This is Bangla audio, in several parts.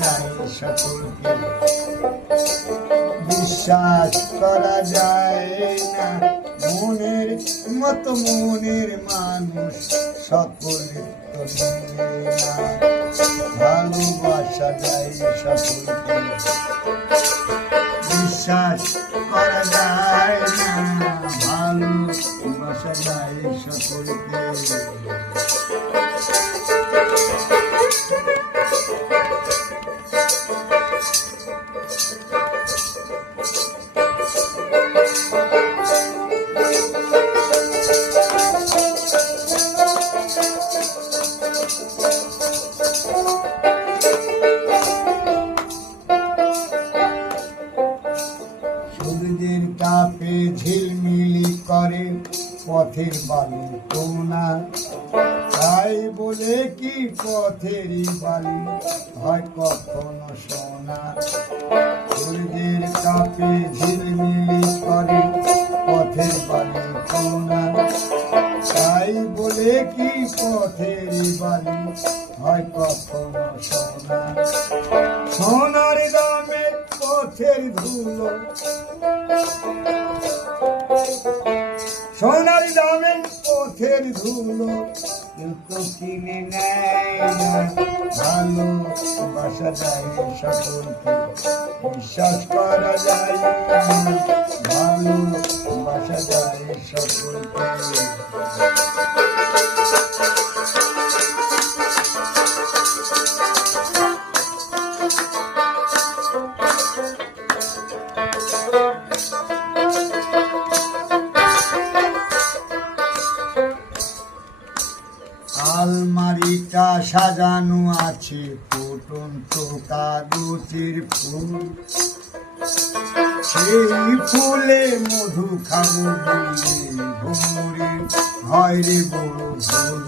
যায় সকলকে বিশ্বাস করা যায় না, মনের মতো মনের মানুষ সকলে তো মিলে না। ভালোবাসা যায় সকলকে বিশ্বাস করা যায় না, ভালোবাসা যায় সকলকে। সূর্যের তাপে ঝিলমিলি করে পথের বালি কোনা, তাই বলে কি পথেরই বালি হয় কখনো সোনা। সূর্যের তাপে ঝিলমিলি করে পথের বালি কোনা, তাই বলে কি পথেরই বালি হয় কখনো সোনা। সোনার দামে পথের ধুলো, সোনার দামে পথের ধুলো তো কিনে নেয় না। ভালোবাসা যায় সকলকে বিশ্বাস করা যায় না, ভালোবাসা যায় সকলকে। আলমারিটা সাজানো আছে ফুটন্ত কাগজের ফুল, সেই ফুলে মধু খাবো বলে ভ্রমরে হয় রে বড় ভুল।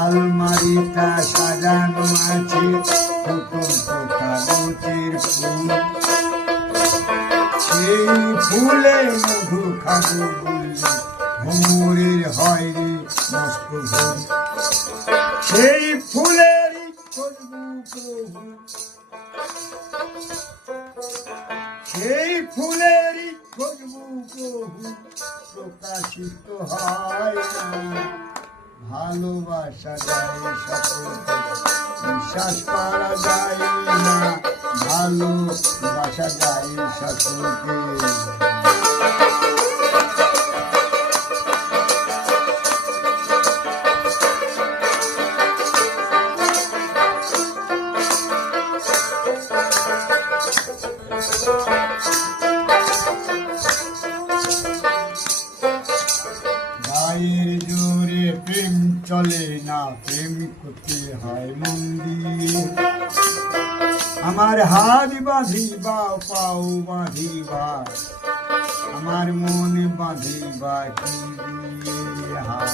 আলমারিটা সাজানো আছে ফুটন্ত কাগজের ফুল, সেই ফুলে মধু খাবো বলে ভ্রমরের হয় রে মস্ত ভুল। সেই ফুলের খুশবু প্রভু, সেই ফুলের খুশবু প্রভু প্রকাশিত হয় না। ভালোবাসা যায় সকলকে বিশ্বাস করা যায় না, ভালোবাসা যায় সকলকে। গায়ের জোরে প্রেম চলে না, প্রেম করতে হয় মন দিয়ে। আমার হাত বাঁধিবা পাও বাঁধিবা, আমার মন বাঁধিবা কি দিয়ে হাত।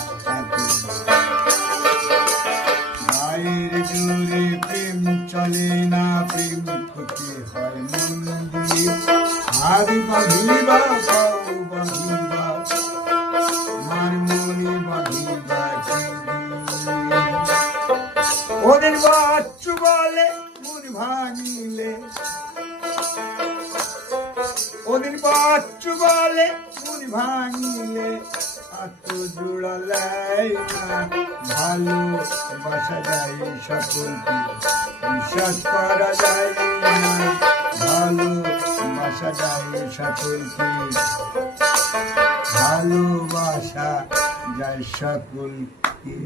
গায়ের জোরে প্রেম চলে না, প্রেম করতে হয় মন দিয়ে। হাত বাঁধিবা পাও বাঁধিবা, আমার মনে বাঁধিবা কি দিয়ে। ওদের বাচ্চু বলে মন ভাঙিলে, ওদের বাচ্চু বলে মন ভাঙিলে আত্ম জোড়ালাই না। ভালোবাসা যায় সকলকে বিশ্বাস করা যায় না, ভালোবাসা যায় সকলকে, ভালোবাসা যায় সকলকে।